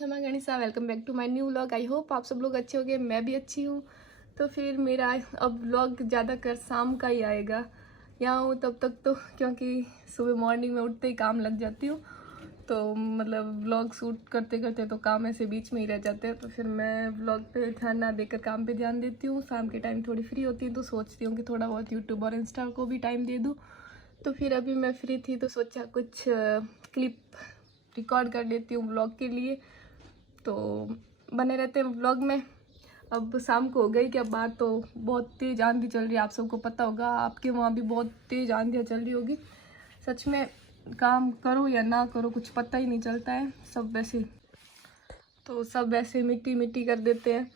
क्षमा गणिसा, welcome back to my new vlog. I hope आप सब लोग अच्छे होंगे, मैं भी अच्छी हूँ। तो फिर मेरा अब व्लॉग ज़्यादातर शाम का ही आएगा। यहाँ हूँ तब तक तो, क्योंकि सुबह मॉर्निंग में उठते ही काम लग जाती हूँ, तो मतलब व्लॉग शूट करते करते तो काम ऐसे बीच में ही रह जाते हैं। तो फिर मैं व्लॉग पे ध्यान ना देकर काम पे ध्यान देती हूँ। शाम के टाइम थोड़ी फ्री होती हूँ तो सोचती हूँ कि थोड़ा बहुत यूट्यूब और इंस्टा को भी टाइम दे दूँ। तो फिर अभी मैं फ्री थी तो सोचा कुछ क्लिप रिकॉर्ड कर लेती हूँ व्लॉग के लिए, तो बने रहते हैं व्लॉग में। अब शाम को हो गई क्या बात, तो बहुत तेज़ आंधी चल रही है, आप सबको पता होगा, आपके वहाँ भी बहुत तेज़ आंधियाँ चल रही होगी। सच में काम करो या ना करो कुछ पता ही नहीं चलता है, सब वैसे मिट्टी मिट्टी कर देते हैं।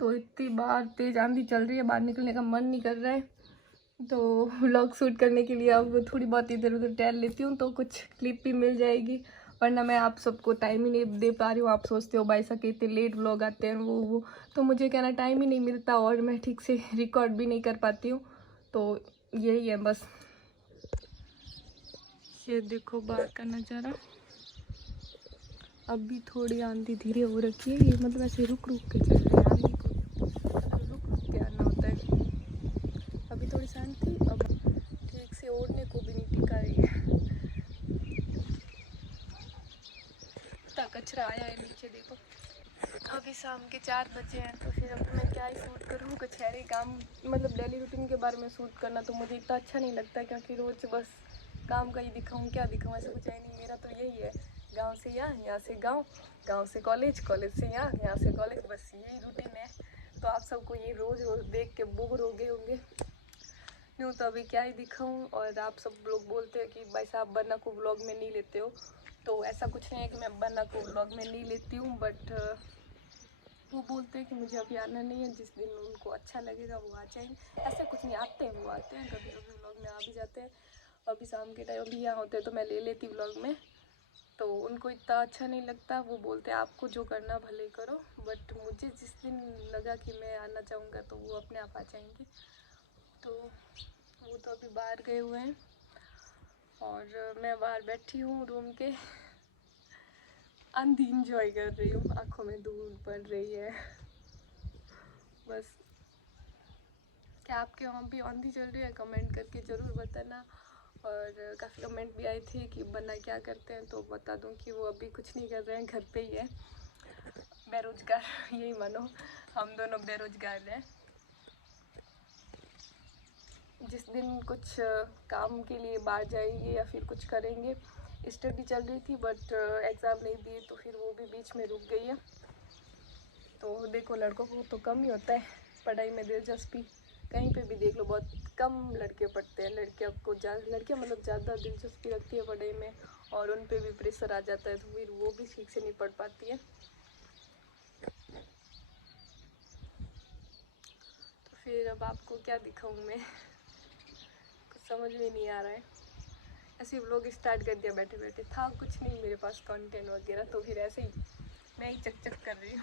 तो इतनी बार तेज़ आंधी चल रही है, बाहर निकलने का मन नहीं कर रहा है। तो व्लॉग शूट करने के लिए अब थोड़ी बहुत इधर उधर टहल लेती हूँ तो कुछ क्लिप भी मिल जाएगी, वरना मैं आप सबको टाइम ही नहीं दे पा रही हूँ। आप सोचते हो भाई साहब इतने लेट व्लॉग आते हैं वो, तो मुझे कहना टाइम ही नहीं मिलता और मैं ठीक से रिकॉर्ड भी नहीं कर पाती हूँ। तो यही है बस। ये देखो बाहर का नज़ारा, अभी थोड़ी आंधी धीरे हो रखी है। ये मतलब ऐसे रुक रुक के चल रही है आंधी को, मतलब रुक रुक के आना होता है। अभी थोड़ी शांत थी, अब ठीक से ओढ़ने को भी नहीं टिका रही है। इतना कचरा आया है नीचे देखो। अभी शाम के 4 बजे हैं तो फिर अब मैं क्या ही शूट करूँ, कुछ है नहीं काम। मतलब डेली रूटीन के बारे में शूट करना तो मुझे इतना अच्छा नहीं लगता, क्योंकि रोज़ बस काम का ही दिखाऊँ, क्या दिखाऊँ, ऐसा कुछ है नहीं। मेरा तो यही है, गांव से यहाँ, यहाँ से गांव, गांव से कॉलेज, कॉलेज से यहाँ, यहाँ से कॉलेज, बस यही रूटीन है। तो आप सबको ये रोज़ रोज़ देख के बोर हो गए होंगे, यूँ तो अभी क्या ही दिखाऊँ। और आप सब लोग बोलते हैं कि भाई साहब बन्ना को व्लॉग में नहीं लेते हो, तो ऐसा कुछ नहीं है कि मैं बन्ना को व्लॉग में नहीं लेती हूँ, बट वो बोलते हैं कि मुझे अभी आना नहीं है, जिस दिन उनको अच्छा लगेगा वो आ जाएंगे। ऐसा कुछ नहीं, आते हैं वो आते हैं, कभी कभी व्लॉग में आ भी जाते हैं। अभी शाम के टाइम अभी यहाँ होते हैं तो मैं ले लेती व्लॉग में, तो उनको इतना अच्छा नहीं लगता। वो बोलते हैं आपको जो करना भले करो, बट मुझे जिस दिन लगा कि मैं आना चाहूँगा तो वो अपने आप आ जाएंगे। तो वो तो अभी बाहर गए हुए हैं और मैं बाहर बैठी हूँ रूम के, आंधी इंजॉय कर रही हूँ, आँखों में धूल पड़ रही है बस। क्या आपके वहाँ भी आंधी चल रही है? कमेंट करके ज़रूर बताना। और काफ़ी कमेंट भी आए थे कि बन्ना क्या करते हैं, तो बता दूं कि वो अभी कुछ नहीं कर रहे हैं, घर पे ही है, बेरोजगार यही मानो, हम दोनों बेरोजगार हैं। जिस दिन कुछ काम के लिए बाहर जाएंगे या फिर कुछ करेंगे। स्टडी चल रही थी बट एग्ज़ाम नहीं दिए तो फिर वो भी बीच में रुक गई है। तो देखो लड़कों को तो कम ही होता है पढ़ाई में दिलचस्पी, कहीं पे भी देख लो बहुत कम लड़के पढ़ते हैं। लड़कियाँ मतलब ज़्यादा दिलचस्पी रखती है पढ़ाई में, और उन पे भी प्रेशर आ जाता है तो फिर वो भी ठीक से नहीं पढ़ पाती है। तो फिर अब आपको क्या दिखाऊं मैं, कुछ समझ में नहीं आ रहा है। ऐसे व्लॉग स्टार्ट कर दिया बैठे बैठे, था कुछ नहीं मेरे पास कंटेंट वगैरह, तो फिर ऐसे ही मैं ही चक चक कर रही हूँ।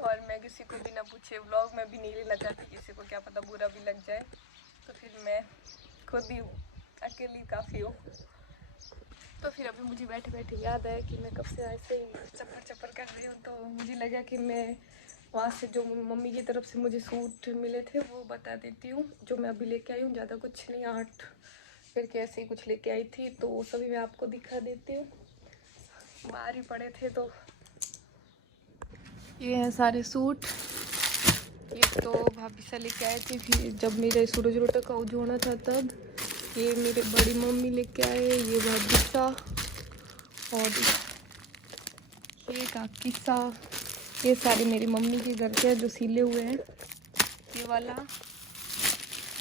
और मैं किसी को बिना पूछे व्लॉग में भी नहीं लेना चाहती, किसी को क्या पता बुरा भी लग जाए, तो फिर मैं खुद ही अकेली काफ़ी हूँ। तो फिर अभी मुझे बैठे बैठे याद आया कि मैं कब से ऐसे ही चप्पर चप्पर कर रही हूँ, तो मुझे लगा कि मैं वहाँ से जो मम्मी की तरफ से मुझे सूट मिले थे वो बता देती हूँ, जो मैं अभी लेके आई हूँ। ज़्यादा कुछ नहीं, 8 फिर कैसे ही कुछ लेके आई थी, तो वो सभी मैं आपको दिखा देती हूँ। बाहर ही पड़े थे तो ये हैं सारे सूट। ये तो भाभी से लेके आए थे, फिर जब मेरे सूरज रोटा का उजोना था तब। ये मेरे बड़ी मम्मी लेके आए, ये भाभी सा, और ये काकी सा। ये सारे मेरी मम्मी के घर के जो सिले हुए हैं। ये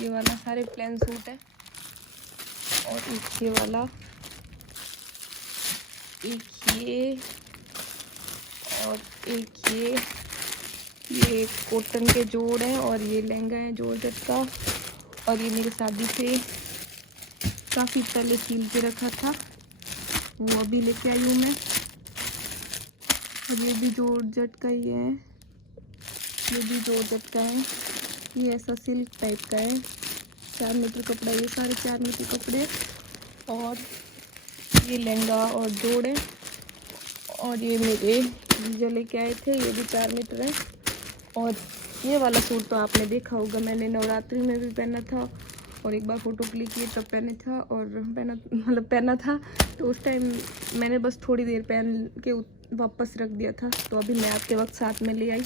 वाला सारे प्लेन सूट है, और एक ये वाला, एक ये, और एक ये कॉटन के जोड़ हैं, और ये लहंगा है जॉर्जेट का। और ये मेरी शादी से काफ़ी पहले सील के रखा था, वो अभी लेके आई हूँ मैं। और ये भी जॉर्जेट का ही है, ये भी जॉर्जेट का है। ये ऐसा सिल्क टाइप का है, 4 मीटर कपड़ा, ये सारे 4 मीटर कपड़े। और ये लहंगा और जोड़ है। और ये मेरे जीजा लेके आए थे, ये भी 4 मीटर है। और ये वाला सूट तो आपने देखा होगा, मैंने नवरात्रि में भी पहना था और एक बार फ़ोटो क्लिक किए तब पहना था। तो उस टाइम मैंने बस थोड़ी देर पहन के वापस रख दिया था, तो अभी मैं आपके वक्त साथ में ले आई।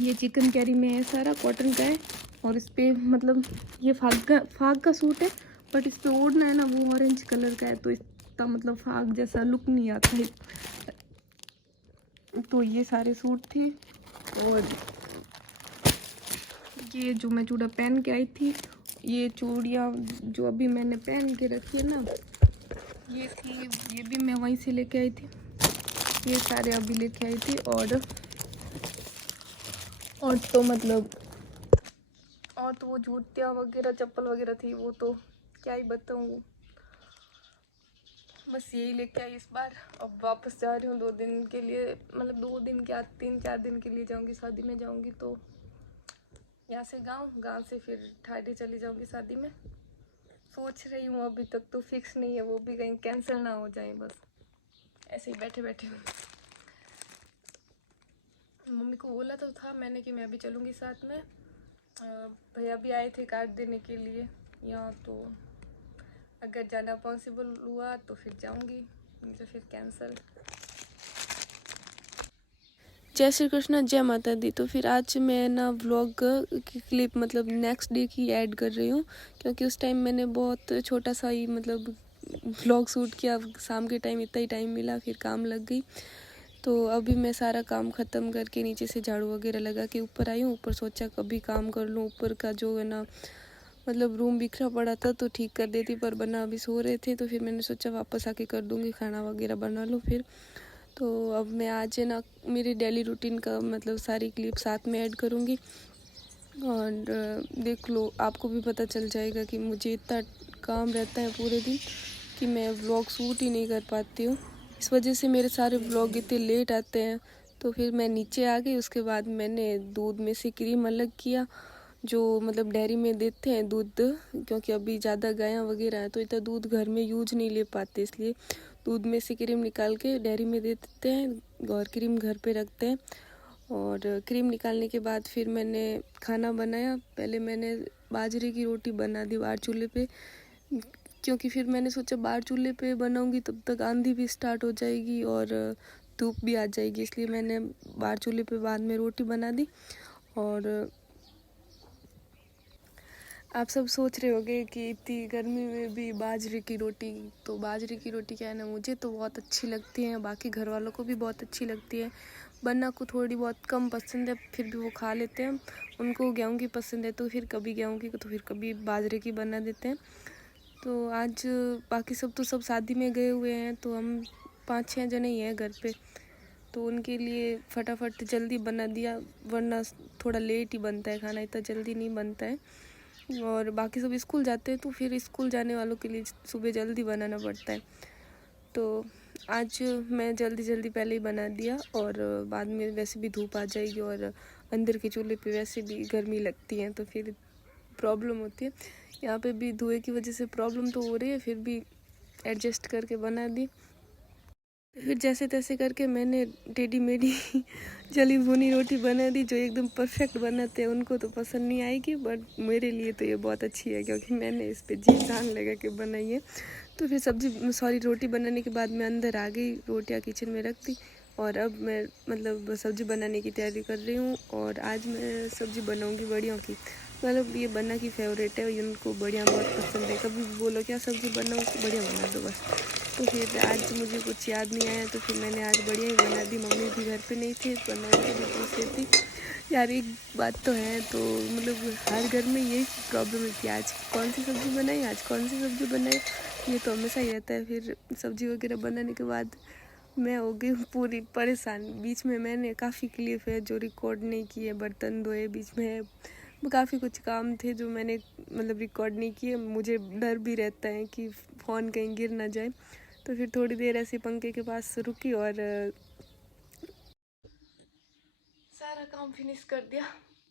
ये चिकन कैरी में है, सारा कॉटन का है और इस पर मतलब ये फाग का सूट है, बट इस पर ओढ़ना है ना वो ऑरेंज कलर का है, तो इसका मतलब फाग जैसा लुक नहीं आता है। तो ये सारे सूट थे और ये जो मैं चूड़ा पहन के आई थी, ये चूड़ियाँ जो अभी मैंने पहन के रखी है ना, ये थी, ये भी मैं वहीं से लेके आई थी। ये सारे अभी लेके आई थी और तो मतलब और तो वो जूतियाँ वगैरह चप्पल वगैरह थी, वो तो क्या ही बताऊँ। बस यही लेके आई इस बार। अब वापस जा रही हूँ 2 दिन के लिए, मतलब 2 दिन क्या 3-4 दिन के लिए जाऊँगी, शादी में जाऊँगी। तो यहाँ से गांव से फिर ठाडी चली जाऊँगी शादी में। सोच रही हूँ, अभी तक तो फिक्स नहीं है, वो भी कहीं कैंसिल ना हो जाए, बस ऐसे ही बैठे बैठे। मम्मी को बोला तो था मैंने कि मैं भी चलूँगी साथ में। भैया भी आए थे कार्ड देने के लिए यहाँ, तो अगर जाना पॉसिबल हुआ तो फिर जाऊँगी, नहीं तो फिर कैंसिल। जय श्री कृष्णा, जय माता दी। तो फिर आज मैं ना व्लॉग की क्लिप मतलब नेक्स्ट डे की ऐड कर रही हूँ, क्योंकि उस टाइम मैंने बहुत छोटा सा ही मतलब व्लॉग शूट किया। शाम के टाइम इतना ही टाइम मिला, फिर काम लग गई। तो अभी मैं सारा काम ख़त्म करके नीचे से झाड़ू वगैरह लगा के ऊपर आई हूँ। ऊपर सोचा कभी काम कर लूँ, ऊपर का जो है ना मतलब रूम बिखरा पड़ा था तो ठीक कर देती, पर बना अभी सो रहे थे, तो फिर मैंने सोचा वापस आके कर दूँगी, खाना वगैरह बना लूँ फिर। तो अब मैं आज है ना मेरी डेली रूटीन का मतलब सारी क्लिप साथ में ऐड करूँगी और देख लो, आपको भी पता चल जाएगा कि मुझे इतना काम रहता है पूरे दिन कि मैं व्लॉग शूट ही नहीं कर पाती हूँ। इस वजह से मेरे सारे व्लॉग इतने लेट आते हैं। तो फिर मैं नीचे आ गई, उसके बाद मैंने दूध में से क्रीम अलग किया, जो मतलब डेयरी में देते हैं दूध, क्योंकि अभी ज़्यादा गायें वगैरह हैं तो इतना दूध घर में यूज नहीं ले पाते, इसलिए दूध में से क्रीम निकाल के डेयरी में दे देते हैं और क्रीम घर पे रखते हैं। और क्रीम निकालने के बाद फिर मैंने खाना बनाया। पहले मैंने बाजरे की रोटी बना दी बाहर चूल्हे पे, क्योंकि फिर मैंने सोचा बाहर चूल्हे पे बनाऊंगी तब तक आंधी भी स्टार्ट हो जाएगी और धूप भी आ जाएगी, इसलिए मैंने बाहर चूल्हे पे बाद में रोटी बना दी। और आप सब सोच रहे होंगे कि इतनी गर्मी में भी बाजरे की रोटी, तो बाजरे की रोटी क्या है ना, मुझे तो बहुत अच्छी लगती है, बाकी घर वालों को भी बहुत अच्छी लगती है। बन्ना को थोड़ी बहुत कम पसंद है, फिर भी वो खा लेते हैं। उनको गेहूं की पसंद है तो फिर कभी गेहूं की तो फिर कभी बाजरे की बना देते हैं। तो आज बाकी सब तो सब शादी में गए हुए हैं, तो हम 5-6 जने ही हैं घर पे, तो उनके लिए फटाफट जल्दी बना दिया, वरना थोड़ा लेट ही बनता है खाना, इतना जल्दी नहीं बनता है। और बाकी सब स्कूल जाते हैं तो फिर स्कूल जाने वालों के लिए सुबह जल्दी बनाना पड़ता है। तो आज मैं जल्दी पहले ही बना दिया, और बाद में वैसे भी धूप आ जाएगी और अंदर के चूल्हे पे वैसे भी गर्मी लगती है, तो फिर प्रॉब्लम होती है। यहाँ पे भी धुएं की वजह से प्रॉब्लम तो हो रही है, फिर भी एडजस्ट करके बना दी। फिर जैसे तैसे करके मैंने टेढ़ी मेढ़ी जली भुनी रोटी बना दी, जो एकदम परफेक्ट बनाते हैं उनको तो पसंद नहीं आएगी, बट मेरे लिए तो ये बहुत अच्छी है, क्योंकि मैंने इस पर जी जान लगा के बनाई है। तो फिर रोटी बनाने के बाद मैं अंदर आ गई, रोटियाँ किचन में रख दी, और अब मैं मतलब सब्ज़ी बनाने की तैयारी कर रही हूँ। और आज मैं सब्ज़ी बनाऊँगी बड़ियों की, मतलब ये बन्ना की फेवरेट है, उनको बढ़िया बहुत पसंद है। कभी भी बोलो क्या सब्ज़ी बनाओ तो बढ़िया बना दो बस। तो फिर आज मुझे कुछ याद नहीं आया, तो फिर मैंने आज बढ़िया ही बना दी। मम्मी भी घर पे नहीं थी, वरना उनसे भी पूछ रही थी। यार एक बात तो है, तो मतलब हर घर में यही प्रॉब्लम है कि आज कौन सी सब्ज़ी बनाई, आज कौन सी सब्ज़ी बनाई, ये तो हमेशा ही रहता है। फिर सब्ज़ी वगैरह बनाने के बाद मैं हो गई पूरी परेशान। बीच में मैंने काफ़ी क्लिप है जो रिकॉर्ड नहीं किए, बर्तन धोए, बीच में काफ़ी कुछ काम थे जो मैंने मतलब रिकॉर्ड नहीं किए। मुझे डर भी रहता है कि फ़ोन कहीं गिर ना जाए, तो फिर थोड़ी देर ऐसे पंखे के पास रुकी और सारा काम फिनिश कर दिया।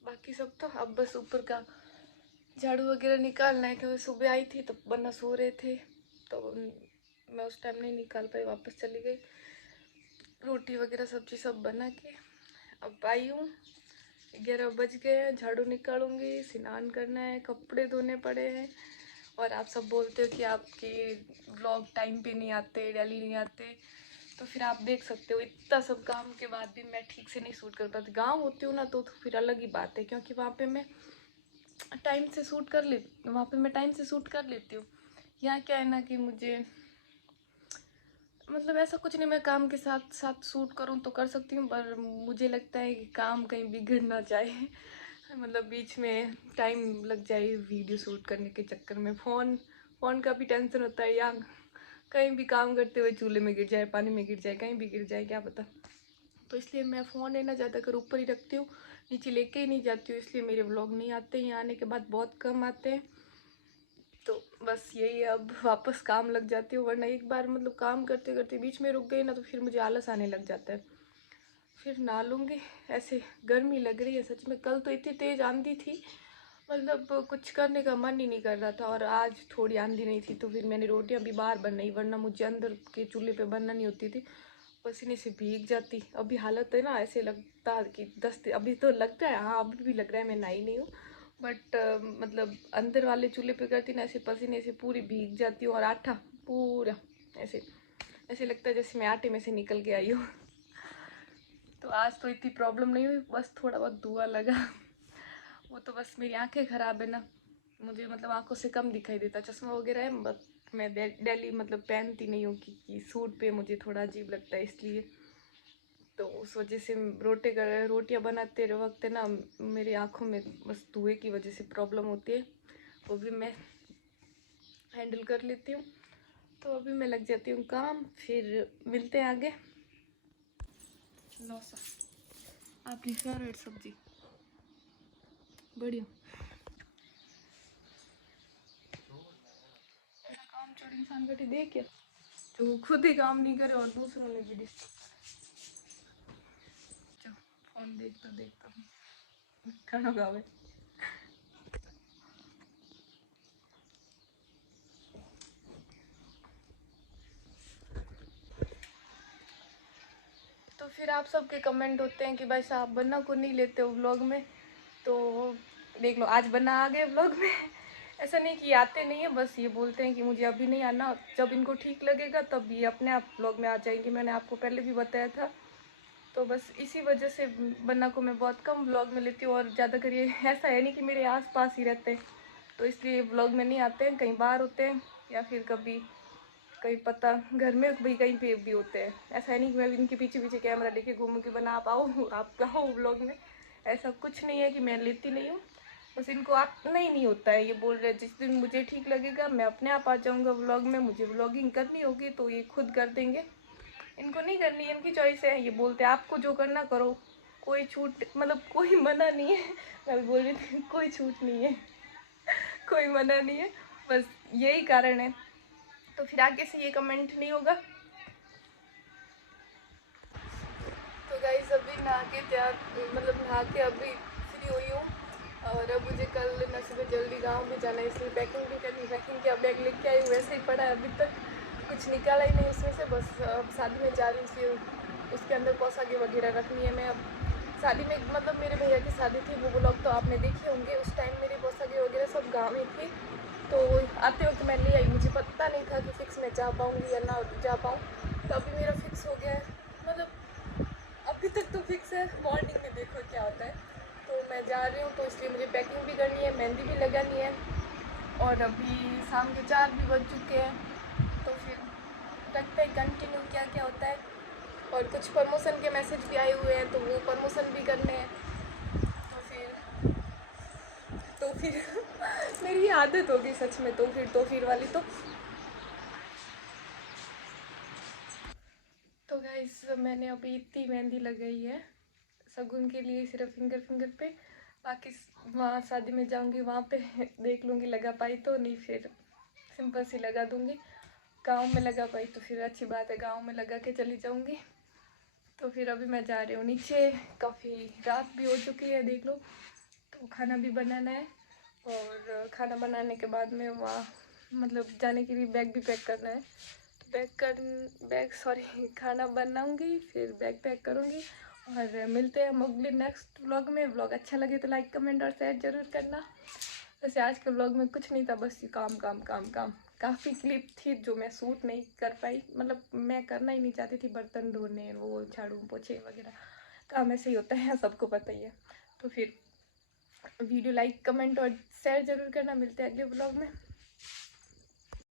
बाकी सब तो अब बस ऊपर का झाड़ू वगैरह निकालना है, क्योंकि सुबह आई थी तब वरना सो रहे थे, तो मैं उस टाइम नहीं निकाल पाई, वापस चली गई। रोटी वगैरह सब्जी सब बना के अब आई हूँ। 11 बज गए हैं, झाड़ू निकालूंगी, स्नान करना है, कपड़े धोने पड़े हैं। और आप सब बोलते हो कि आपके व्लॉग टाइम पे नहीं आते, डेली नहीं आते, तो फिर आप देख सकते हो इतना सब काम के बाद भी मैं ठीक से नहीं शूट कर पाती। गाँव होती हूँ ना तो फिर अलग ही बात है, क्योंकि वहाँ पे मैं टाइम से शूट कर ले वहाँ पे मैं टाइम से शूट कर लेती हूँ। यहाँ क्या है ना कि मुझे मतलब ऐसा कुछ नहीं, मैं काम के साथ साथ शूट करूँ तो कर सकती हूँ, पर मुझे लगता है कि काम कहीं बिगड़ ना जाए मतलब बीच में टाइम लग जाए वीडियो शूट करने के चक्कर में। फ़ोन का भी टेंशन होता है, या कहीं भी काम करते हुए चूल्हे में गिर जाए, पानी में गिर जाए, कहीं भी गिर जाए, क्या पता। तो इसलिए मैं फ़ोन लेना ज़्यादातर ऊपर ही रखती हूँ, नीचे लेके ही नहीं जाती हूँ, इसलिए मेरे व्लॉग नहीं आते। यहाँ आने के बाद बहुत कम आते हैं। तो बस यही है, अब वापस काम लग जाती हूँ, वरना एक बार मतलब काम करते करते बीच में रुक गई ना तो फिर मुझे आलस आने लग जाता है। फिर नहा लूँगी। ऐसे गर्मी लग रही है सच में, कल तो इतनी तेज़ आंधी थी, मतलब कुछ करने का मन ही नहीं कर रहा था। और आज थोड़ी आंधी नहीं थी तो फिर मैंने रोटियां भी बाहर बनाई, वरना मुझे अंदर के चूल्हे पे बनना नहीं होती थी, पसीने से भीग जाती। अभी हालत है ना, ऐसे लगता है कि अभी तो लगता है, हाँ अभी भी लग रहा है मैं नहाई नहीं हूँ, बट मतलब अंदर वाले चूल्हे पे करती ना ऐसे पसीने से पूरी भीग जाती हूँ, और आटा पूरा ऐसे ऐसे लगता है जैसे मैं आटे में से निकल के आई हूँ तो आज तो इतनी प्रॉब्लम नहीं हुई, बस थोड़ा बहुत धुआं लगा वो तो बस मेरी आंखें ख़राब है ना, मुझे मतलब आंखों से कम दिखाई देता, चश्मा वगैरह है, बट मैं डेली मतलब पहनती नहीं हूँ कि सूट पे मुझे थोड़ा अजीब लगता है, इसलिए। तो उस वजह से रोटियां बनाते वक्त ना मेरी आंखों में बस धुएं की वजह से प्रॉब्लम होती है, वो भी मैं हैंडल कर लेती हूँ। तो अभी मैं लग जाती हूँ काम, फिर मिलते हैं आगे। लौसा आपकी फेवरेट सब्जी, बढ़िया। काम चोर इंसान बैठे देख क्या, जो खुद ही काम नहीं करे और दूसरों ने भी डिस्टर्ब। जो फोन देखता देखता खाना खावे। तो फिर आप सबके कमेंट होते हैं कि भाई साहब बन्ना को नहीं लेते हो व्लॉग में, तो देख लो आज बन्ना आ गए व्लॉग में ऐसा नहीं कि आते नहीं है, बस ये बोलते हैं कि मुझे अभी नहीं आना, जब इनको ठीक लगेगा तब ये अपने आप व्लॉग में आ जाएंगे, मैंने आपको पहले भी बताया था। तो बस इसी वजह से बन्ना को मैं बहुत कम व्लॉग में लेती हूँ, और ज़्यादातर ये ऐसा है नहीं कि मेरे आस पास ही रहते हैं, तो इसलिए व्लॉग में नहीं आते हैं, कहीं बाहर होते हैं या फिर कभी कहीं पता घर में भी कहीं पे भी होते हैं। ऐसा है नहीं कि मैं इनके पीछे पीछे कैमरा लेके घूमूँगी बना आप आओ आप आओ व्लॉग में, ऐसा कुछ नहीं है कि मैं लेती नहीं हूँ, बस इनको आना ही नहीं होता है। ये बोल रहे जिस दिन मुझे ठीक लगेगा मैं अपने आप आ जाऊँगा व्लॉग में, मुझे व्लॉगिंग करनी होगी तो ये खुद कर देंगे, इनको नहीं करनी है, इनकी चॉइस है। ये बोलते हैं आपको जो करना करो, कोई छूट मतलब कोई मना नहीं है मैं भी बोल रही थी कोई छूट नहीं है कोई मना नहीं है, बस यही कारण है। तो फिर आगे से ये कमेंट नहीं होगा। तो गाइस अभी नहा के तैयार मतलब नहा के अभी फ्री हुई हूँ, और अब मुझे कल मैं सुबह जल्दी गाँव भी जाना है, इसलिए पैकिंग भी करनी। पैकिंग किया, बैग लेके आई हूँ, वैसे ही पड़ा है अभी तक, कुछ निकाला ही नहीं उसमें से, बस अब शादी में जा रही हूँ इसलिए उसके अंदर पोशाकें वगैरह रखनी है। मैं अब शादी में मतलब मेरे भैया की शादी थी, वो व्लॉग तो आपने देखे होंगे, उस टाइम मेरी पोशाकें वगैरह सब गाँव में थी, तो आते वक्त मैं ले आई, मुझे पता नहीं था कि फिक्स मैं जा पाऊँगी या ना जा पाऊँ। तो अभी मेरा फिक्स हो गया है, मतलब अभी तक तो फिक्स है, मॉर्निंग में देखो क्या होता है। तो मैं जा रही हूँ तो इसलिए मुझे पैकिंग भी करनी है, मेहंदी भी लगानी है, और अभी शाम के 4 भी बज चुके हैं, तो फिर देखते हैं कंटिन्यू क्या क्या होता है। और कुछ प्रमोशन के मैसेज भी आए हुए हैं तो वो प्रमोशन भी करने हैं, तो फिर मेरी आदत होगी सच में, तो फिर वाली तो गाइस मैंने अभी इतनी मेहंदी लगाई है शगुन के लिए, सिर्फ फिंगर फिंगर पे, बाकी वहाँ शादी में जाऊँगी वहाँ पे देख लूँगी लगा पाई तो, नहीं फिर सिंपल सी लगा दूँगी। गांव में लगा पाई तो फिर अच्छी बात है, गांव में लगा के चली जाऊँगी। तो फिर अभी मैं जा रही हूँ नीचे, काफ़ी रात भी हो चुकी है देख लो, तो खाना भी बनाना है, और खाना बनाने के बाद में वहाँ मतलब जाने के लिए बैग भी पैक करना है, खाना बनाऊंगी, फिर बैग पैक करूंगी और मिलते हैं हम अगले नेक्स्ट व्लॉग में। व्लॉग अच्छा लगे तो लाइक कमेंट और शेयर जरूर करना। वैसे आज के व्लॉग में कुछ नहीं था, बस ये काम काम काम काम। काफ़ी क्लिप थी जो मैं शूट नहीं कर पाई, मतलब मैं करना ही नहीं चाहती थी। बर्तन धोने, वो झाड़ू पोछे वगैरह काम ऐसे ही होता है, सबको पता ही है। तो फिर वीडियो लाइक कमेंट और शेयर जरूर करना। मिलते हैं अगले व्लॉग में।